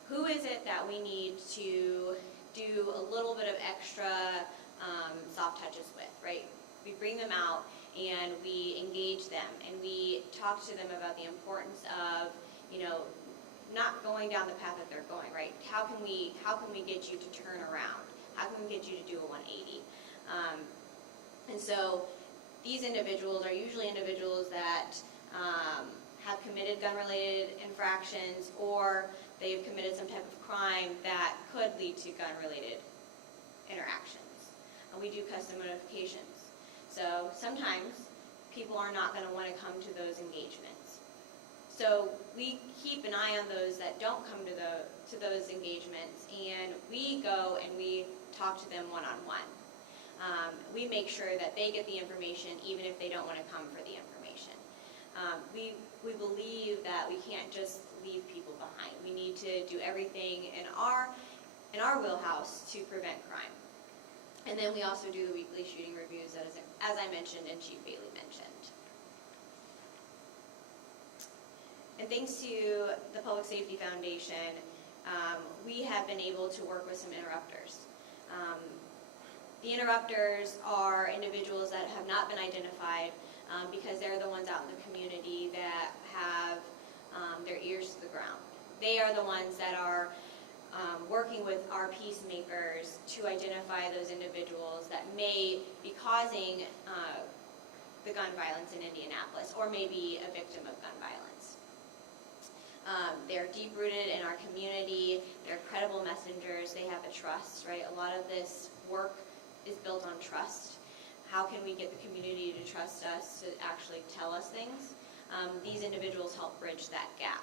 Who is it that we need to do a little bit of extra soft touches with, right? We bring them out and we engage them and we talk to them about the importance of, not going down the path that they're going, right? How can we get you to turn around? How can we get you to do a 180? And so these individuals are usually individuals that have committed gun-related infractions, or they've committed some type of crime that could lead to gun-related interactions. And we do custom notifications. So sometimes people are not going to want to come to those engagements. So we keep an eye on those that don't come to those engagements, and we go and we talk to them one-on-one. We make sure that they get the information even if they don't want to come for the information. We believe that we can't just leave people behind. We need to do everything in our wheelhouse to prevent crime. And then we also do the weekly shooting reviews, as I mentioned and Chief Bailey mentioned. And thanks to the Public Safety Foundation, we have been able to work with some interrupters. The interrupters are individuals that have not been identified because they're the ones out in the community that have their ears to the ground. They are the ones that are working with our peacemakers to identify those individuals that may be causing the gun violence in Indianapolis, or may be a victim of gun violence. They're deep-rooted in our community. They're credible messengers. They have a trust, right? A lot of this work is built on trust. How can we get the community to trust us to actually tell us things? These individuals help bridge that gap.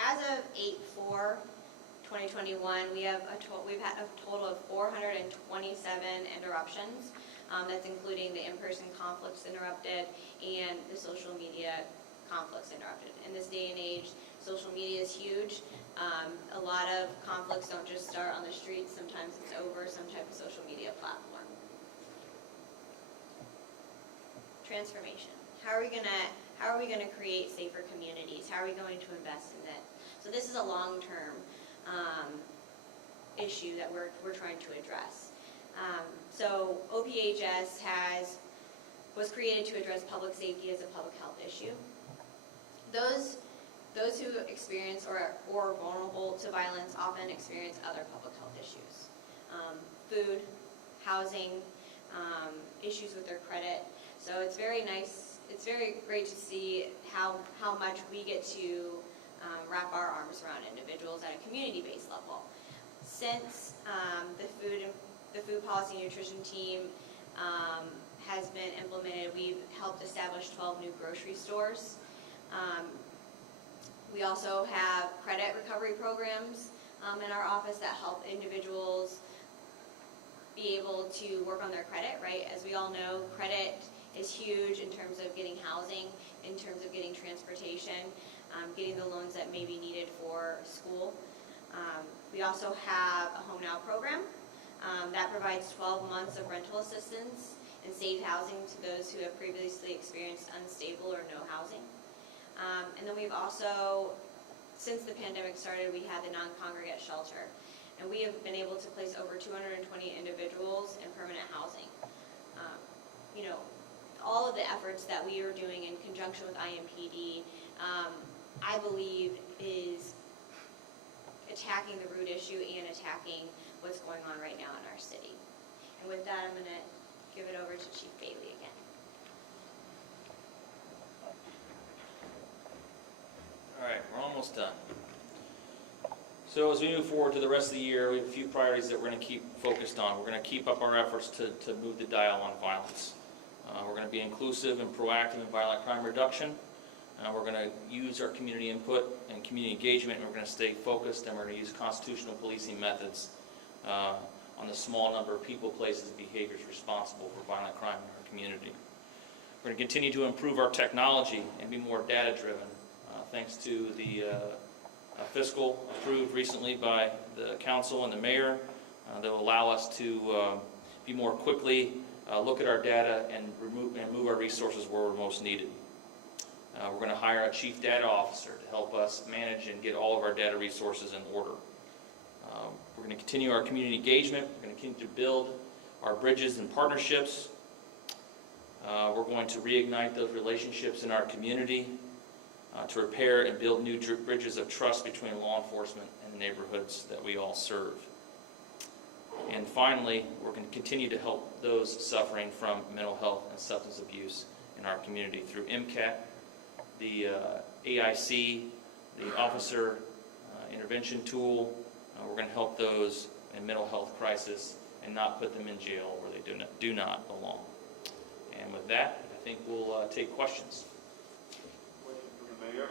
As of 8/4/2021, we've had a total of 427 interruptions. That's including the in-person conflicts interrupted and the social media conflicts interrupted. In this day and age, social media is huge. A lot of conflicts don't just start on the streets. Sometimes it's over some type of social media platform. Transformation. How are we gonna create safer communities? How are we going to invest in it? So this is a long-term issue that we're trying to address. So OPHS was created to address public safety as a public health issue. Those who experience or are vulnerable to violence often experience other public health issues. Food, housing, issues with their credit. So it's very nice, it's very great to see how much we get to wrap our arms around individuals at a community-based level. Since the food policy and nutrition team has been implemented, we've helped establish 12 new grocery stores. We also have credit recovery programs in our office that help individuals be able to work on their credit, right? As we all know, credit is huge in terms of getting housing, in terms of getting transportation, getting the loans that may be needed for school. We also have a Home Now program that provides 12 months of rental assistance and safe housing to those who have previously experienced unstable or no housing. And then we've also, since the pandemic started, we had the non-congregate shelter. And we have been able to place over 220 individuals in permanent housing. All of the efforts that we are doing in conjunction with IMPD, I believe is attacking the root issue and attacking what's going on right now in our city. And with that, I'm going to give it over to Chief Bailey again. All right, we're almost done. So as we move forward to the rest of the year, we have a few priorities that we're going to keep focused on. We're going to keep up our efforts to move the dial on violence. We're going to be inclusive and proactive in violent crime reduction. We're going to use our community input and community engagement, and we're going to stay focused, and we're going to use constitutional policing methods on the small number of people, places, and behaviors responsible for violent crime in our community. We're going to continue to improve our technology and be more data-driven, thanks to the fiscal approved recently by the council and the mayor that will allow us to be more quickly look at our data and move our resources where we're most needed. We're going to hire a chief data officer to help us manage and get all of our data resources in order. We're going to continue our community engagement. We're going to continue to build our bridges and partnerships. We're going to reignite those relationships in our community to repair and build new bridges of trust between law enforcement and the neighborhoods that we all serve. And finally, we're going to continue to help those suffering from mental health and substance abuse in our community through MCAT, the AIC, the Officer Intervention Tool. We're going to help those in mental health crisis and not put them in jail where they do not belong. And with that, I think we'll take questions. Question for the mayor.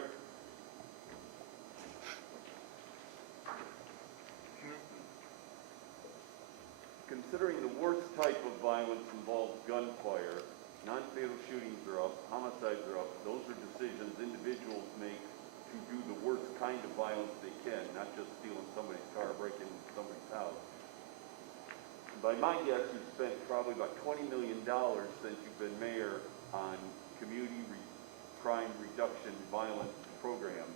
Considering the worst type of violence involves gunfire, non-fatal shootings are up, homicides are up. Those are decisions individuals make to do the worst kind of violence they can, not just stealing somebody's car, breaking into somebody's house. And by my guess, you've spent probably about $20 million since you've been mayor on community crime reduction violence programs.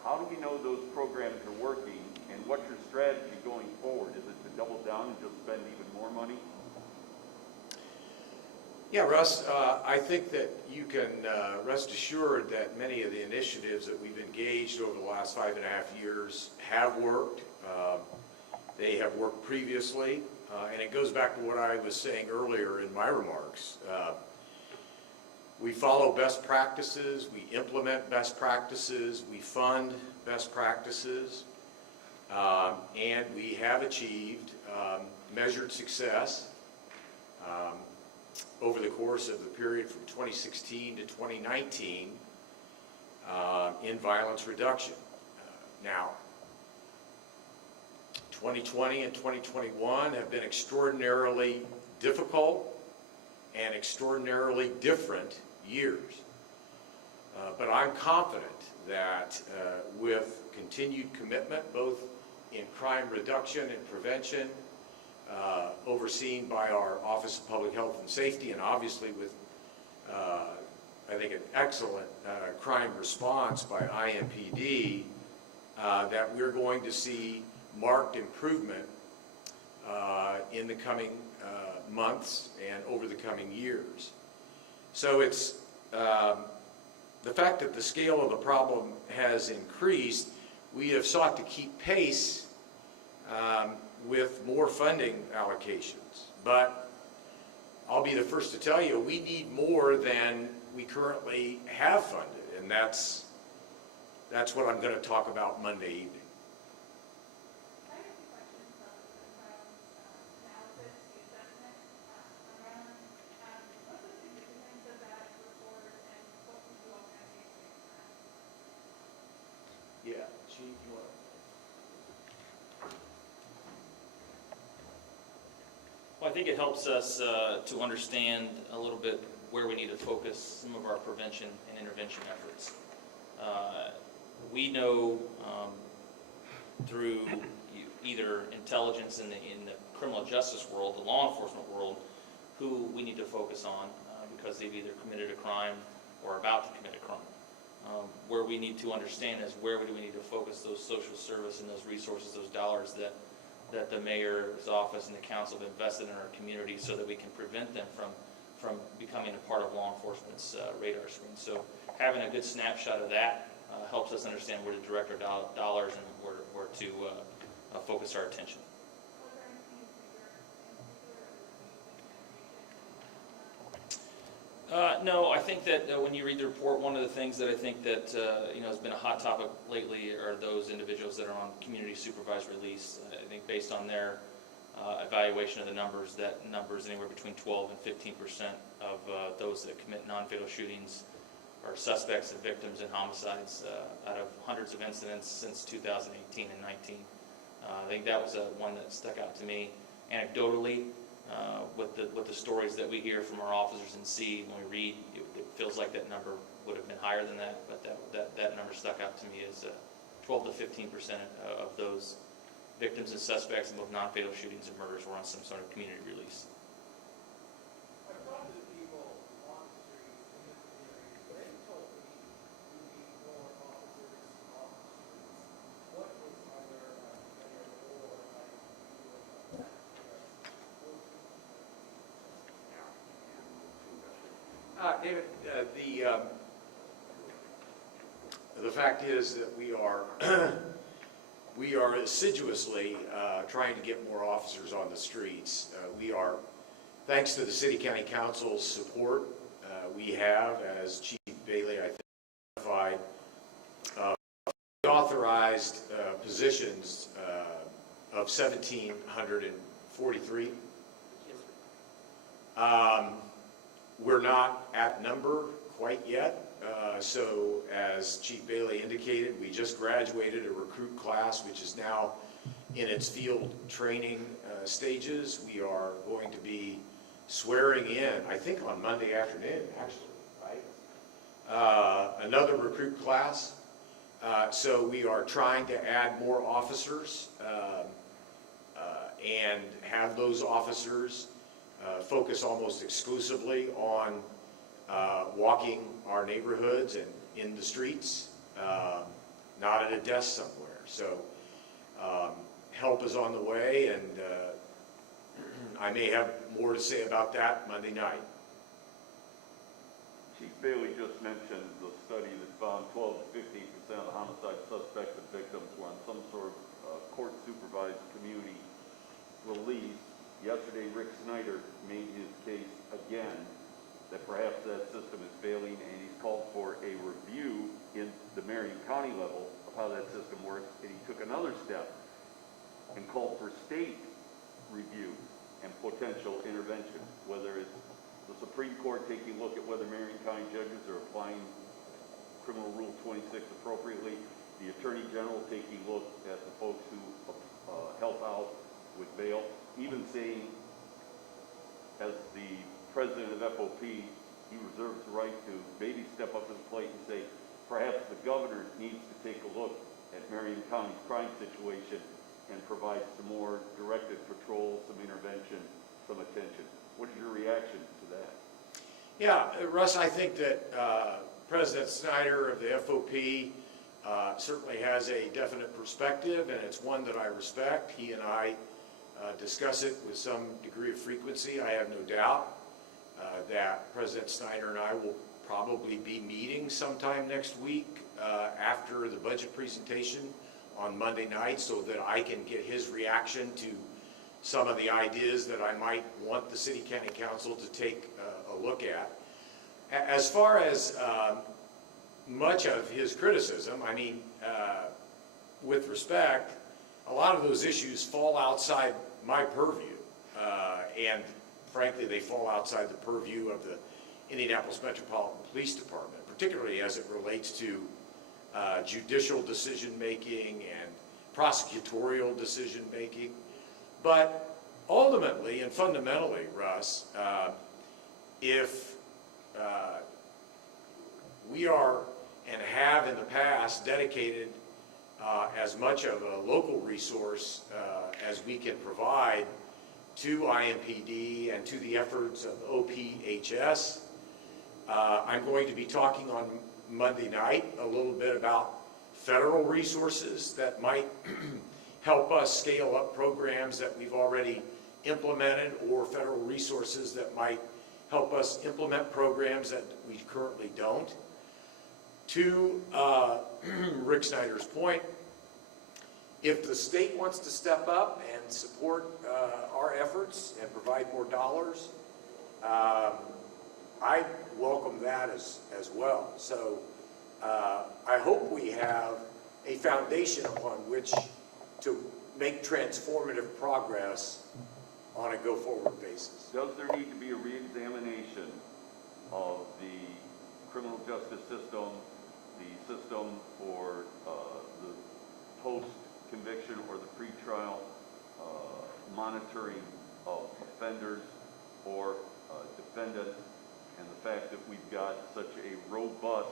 How do we know those programs are working, and what's your strategy going forward? Is it to double down and just spend even more money? Yeah, Russ, I think that you can rest assured that many of the initiatives that we've engaged over the last 5.5 years have worked. They have worked previously, and it goes back to what I was saying earlier in my remarks. We follow best practices, we implement best practices, we fund best practices, and we have achieved measured success over the course of the period from 2016 to 2019 in violence reduction. Now, 2020 and 2021 have been extraordinarily difficult and extraordinarily different years. But I'm confident that with continued commitment, both in crime reduction and prevention, overseen by our Office of Public Health and Safety, and obviously with, I think, an excellent crime response by IMPD, that we're going to see marked improvement in the coming months and over the coming years. So it's the fact that the scale of the problem has increased. We have sought to keep pace with more funding allocations, but I'll be the first to tell you we need more than we currently have funded, and that's what I'm going to talk about Monday evening. Yeah, Chief, you want to? Well, I think it helps us to understand a little bit where we need to focus some of our prevention and intervention efforts. We know through either intelligence in the criminal justice world, the law enforcement world, who we need to focus on because they've either committed a crime or are about to commit a crime. Where we need to understand is where do we need to focus those social service and those resources, those dollars that the mayor's office and the council have invested in our community so that we can prevent them from becoming a part of law enforcement's radar screen. So having a good snapshot of that helps us understand where to direct our dollars and where to focus our attention. No, I think that when you read the report, one of the things that I think that has been a hot topic lately are those individuals that are on community supervised release. I think based on their evaluation of the numbers, that numbers anywhere between 12 and 15% of those that commit non-fatal shootings are suspects and victims in homicides out of hundreds of incidents since 2018 and 19. I think that was one that stuck out to me anecdotally. With the stories that we hear from our officers and see when we read, it feels like that number would have been higher than that, but that number stuck out to me as 12 to 15% of those victims and suspects in both non-fatal shootings and murders were on some sort of community release. I've talked to the people on the streets in this community. They told me we need more officers on the streets. What is either mayor or IMPD David, the fact is that we are assiduously trying to get more officers on the streets. We are, thanks to the City County Council's support, we have, as Chief Bailey identified, authorized positions of 1,743. We're not at number quite yet. So as Chief Bailey indicated, we just graduated a recruit class, which is now in its field training stages. We are going to be swearing in, I think on Monday afternoon, actually, right? Another recruit class. So we are trying to add more officers and have those officers focus almost exclusively on walking our neighborhoods and in the streets, not at a desk somewhere. So help is on the way, and I may have more to say about that Monday night. Chief Bailey just mentioned the study that found 12 to 15% of the homicide suspects and victims were on some sort of court-supervised community release. Yesterday, Rick Snyder made his case again that perhaps that system is failing, and he's called for a review in the Marion County level of how that system works, and he took another step and called for state review and potential intervention, whether it's the Supreme Court taking a look at whether Marion County judges are applying Criminal Rule 26 appropriately, the Attorney General taking a look at the folks who help out with bail, even saying, as the president of FOP, he reserves the right to maybe step up to the plate and say, perhaps the governor needs to take a look at Marion County's crime situation and provide some more directed patrol, some intervention, some attention. What is your reaction to that? Yeah, Russ, I think that President Snyder of the FOP certainly has a definite perspective, and it's one that I respect. He and I discuss it with some degree of frequency. I have no doubt that President Snyder and I will probably be meeting sometime next week after the budget presentation on Monday night, so that I can get his reaction to some of the ideas that I might want the City County Council to take a look at. As far as much of his criticism, I mean, with respect, a lot of those issues fall outside my purview, and frankly, they fall outside the purview of the Indianapolis Metropolitan Police Department, particularly as it relates to judicial decision-making and prosecutorial decision-making. But ultimately and fundamentally, Russ, if we are and have in the past dedicated as much of a local resource as we can provide to IMPD and to the efforts of OPHS. I'm going to be talking on Monday night a little bit about federal resources that might help us scale up programs that we've already implemented, or federal resources that might help us implement programs that we currently don't. To Rick Snyder's point, if the state wants to step up and support our efforts and provide more dollars, I welcome that as well. So I hope we have a foundation upon which to make transformative progress on a go-forward basis. Does there need to be a reexamination of the criminal justice system, the system for the post-conviction or the pretrial monitoring of offenders or defendants, and the fact that we've got such a robust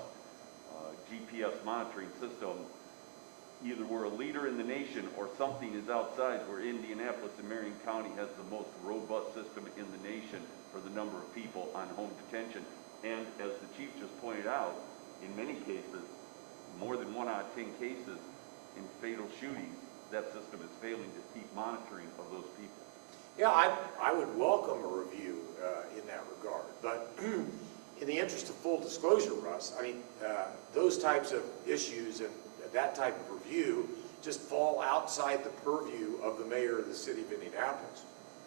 GPS monitoring system? Either we're a leader in the nation or something is outside, where Indianapolis and Marion County has the most robust system in the nation for the number of people on home detention. And as the chief just pointed out, in many cases, more than 1 out of 10 cases in fatal shootings, that system is failing to keep monitoring of those people. Yeah, I would welcome a review in that regard. But in the interest of full disclosure, Russ, I mean, those types of issues and that type of review just fall outside the purview of the mayor of the city of Indianapolis.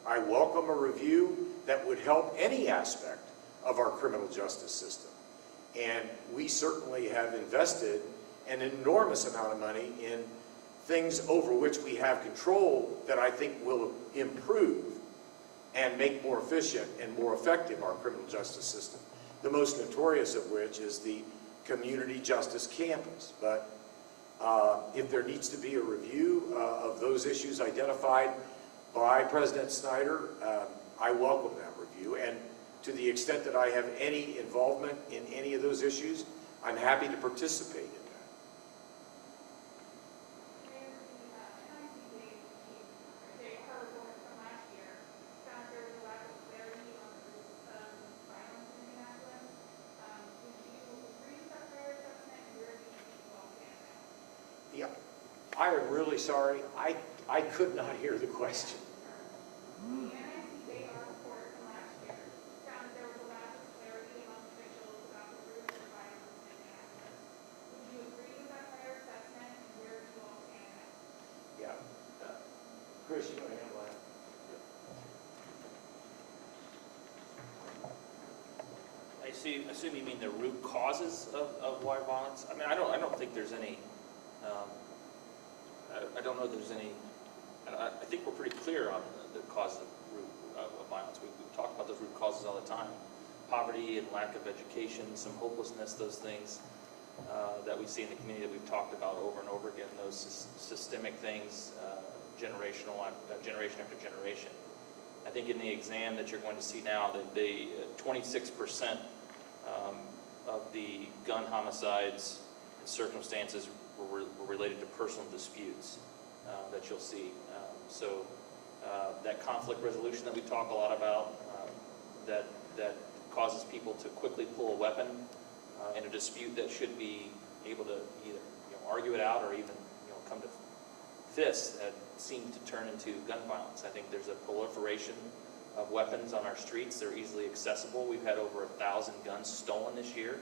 I welcome a review that would help any aspect of our criminal justice system. And we certainly have invested an enormous amount of money in things over which we have control that I think will improve and make more efficient and more effective our criminal justice system. The most notorious of which is the community justice campus. But if there needs to be a review of those issues identified by President Snyder, I welcome that review. And to the extent that I have any involvement in any of those issues, I'm happy to participate in that. Mayor, the NICJ chief, Jay Harbour from last year, found there was a lack of clarity on the risks of violence in Indianapolis. Would you agree with that prior assessment, and where do you think you all stand now? Yeah, I am really sorry. I could not hear the question. The NICJ report from last year found that there was a lack of clarity among officials about the risks of violence in Indianapolis. Would you agree with that prior assessment, and where do you all stand now? Yeah. Chris, you want to handle that? I assume you mean the root causes of why violence? I mean, I don't think there's any, I don't know if there's any, I think we're pretty clear on the cause of violence. We talk about those root causes all the time. Poverty and lack of education, some hopelessness, those things that we see in the community that we've talked about over and over again, those systemic things, generation after generation. I think in the exam that you're going to see now, that the 26% of the gun homicides and circumstances were related to personal disputes that you'll see. So that conflict resolution that we talk a lot about, that causes people to quickly pull a weapon in a dispute that should be able to either argue it out or even come to fists, that seem to turn into gun violence. I think there's a proliferation of weapons on our streets. They're easily accessible. We've had over 1,000 guns stolen this year,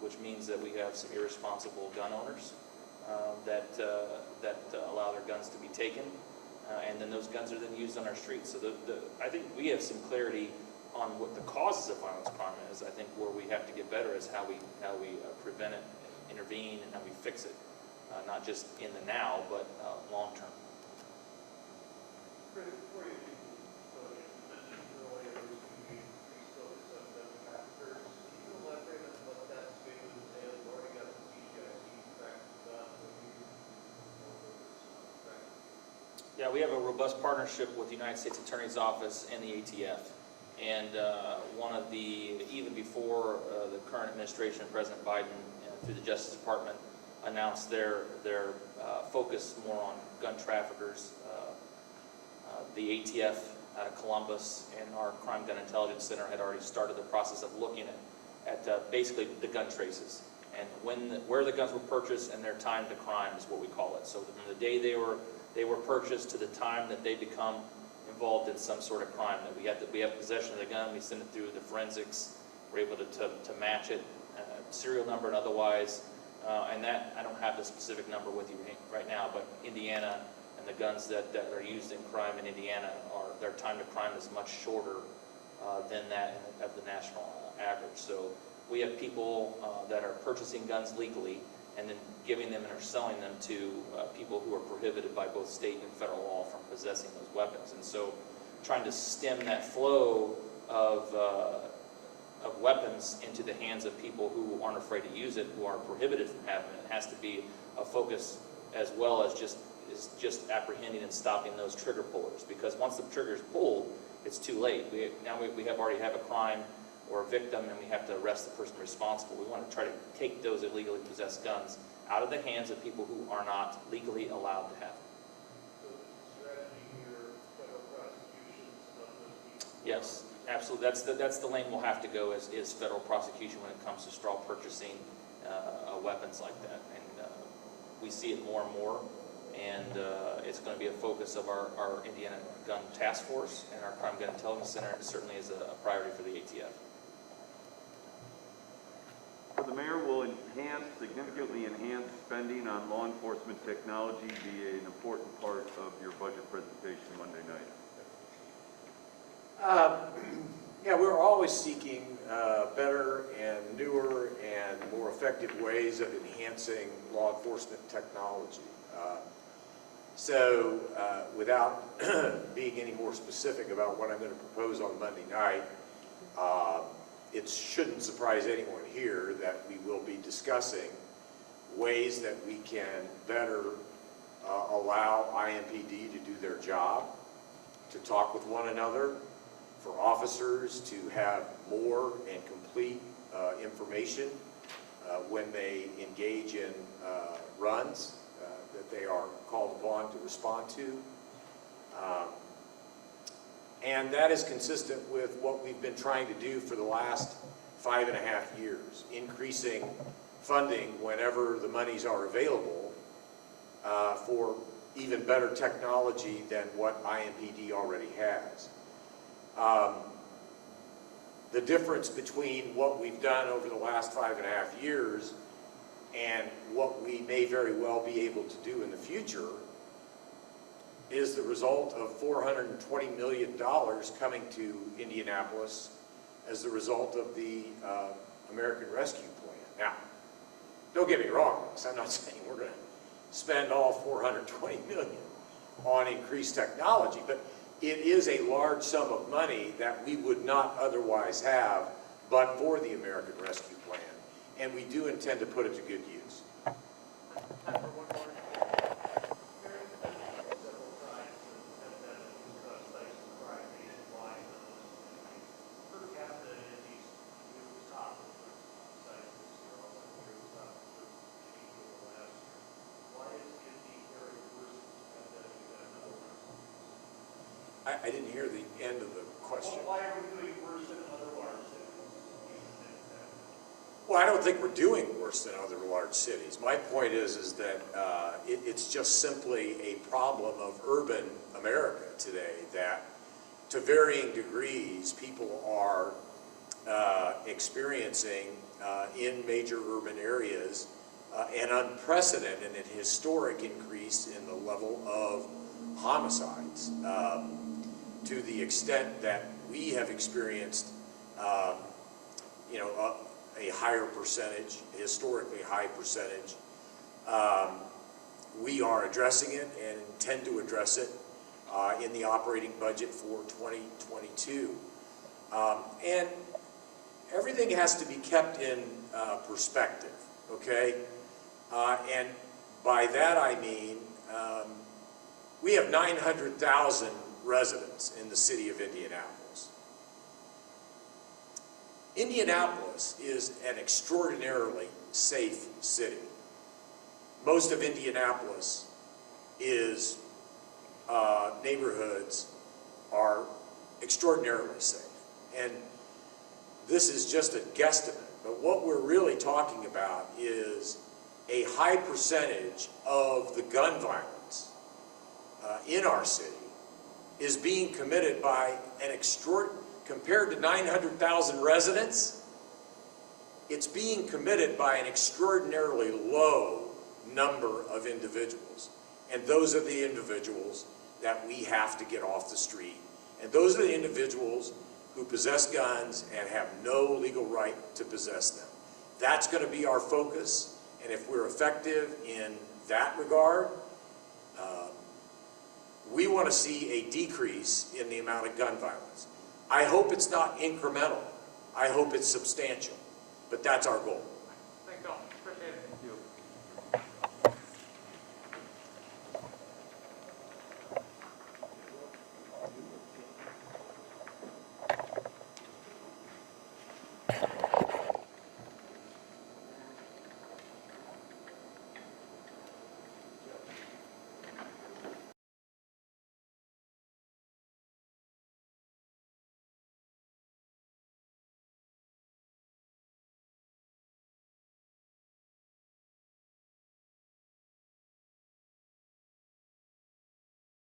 which means that we have some irresponsible gun owners that allow their guns to be taken, and then those guns are then used on our streets. So I think we have some clarity on what the causes of violence crime is. I think where we have to get better is how we prevent it, and intervene, and how we fix it, not just in the now, but long term. Chris, before you mentioned earlier, there's going to be increased focus on gun traffickers. Can you elaborate on what that's going to entail? You've already got the CGIC practice done. Yeah, we have a robust partnership with the United States Attorney's Office and the ATF. And one of the, even before the current administration, President Biden, through the Justice Department, announced their focus more on gun traffickers, the ATF out of Columbus and our Crime Gun Intelligence Center had already started the process of looking at basically the gun traces and where the guns were purchased and their time to crime is what we call it. So from the day they were purchased to the time that they become involved in some sort of crime, that we have possession of the gun, we send it through the forensics, we're able to match it, serial number and otherwise, and that I don't have the specific number with you right now, but Indiana and the guns that are used in crime in Indiana, their time to crime is much shorter than that of the national average. So we have people that are purchasing guns legally and then giving them and or selling them to people who are prohibited by both state and federal law from possessing those weapons. And so trying to stem that flow of weapons into the hands of people who aren't afraid to use it, who are prohibited from having it, has to be a focus, as well as just apprehending and stopping those trigger pullers. Because once the trigger is pulled, it's too late. We already have a crime or a victim, and we have to arrest the person responsible. We want to try to take those illegally possessed guns out of the hands of people who are not legally allowed to have them. So strategy here, federal prosecutions of those people. Yes, absolutely. That's the lane we'll have to go is federal prosecution when it comes to straw purchasing weapons like that. And we see it more and more, and it's going to be a focus of our Indiana Gun Task Force and our Crime Gun Intelligence Center. It certainly is a priority for the ATF. The mayor will significantly enhance spending on law enforcement technology be an important part of your budget presentation Monday night. Yeah, we're always seeking better and newer and more effective ways of enhancing law enforcement technology. So without being any more specific about what I'm going to propose on Monday night, it shouldn't surprise anyone here that we will be discussing ways that we can better allow IMPD to do their job, to talk with one another, for officers to have more and complete information when they engage in runs that they are called upon to respond to. And that is consistent with what we've been trying to do for the last 5.5 years, increasing funding whenever the monies are available for even better technology than what IMPD already has. The difference between what we've done over the last 5.5 years and what we may very well be able to do in the future is the result of $420 million coming to Indianapolis as the result of the American Rescue Plan. Now, don't get me wrong, I'm not saying we're going to spend all $420 million on increased technology, but it is a large sum of money that we would not otherwise have but for the American Rescue Plan, and we do intend to put it to good use. Time for one more. Mayor, you've been several times and have discussed types of crime nationwide. Per capita in these near the top of the sites this year, also near the top of the sheet over last year. Why is Indy faring worse in this pandemic than other ones? I didn't hear the end of the question. Well, why are we doing worse than other large cities? Well, I don't think we're doing worse than other large cities. My point is that it's just simply a problem of urban America today that to varying degrees people are experiencing in major urban areas an unprecedented and historic increase in the level of homicides to the extent that we have experienced a higher percentage, historically high percentage. We are addressing it and intend to address it in the operating budget for 2022. And everything has to be kept in perspective, okay? And by that I mean we have 900,000 residents in the city of Indianapolis. Indianapolis is an extraordinarily safe city. Most of Indianapolis is neighborhoods are extraordinarily safe. And this is just a guesstimate, but what we're really talking about is a high percentage of the gun violence in our city is being committed by an compared to 900,000 residents, it's being committed by an extraordinarily low number of individuals. And those are the individuals that we have to get off the street. And those are the individuals who possess guns and have no legal right to possess them. That's going to be our focus, and if we're effective in that regard, we want to see a decrease in the amount of gun violence. I hope it's not incremental. I hope it's substantial, but that's our goal.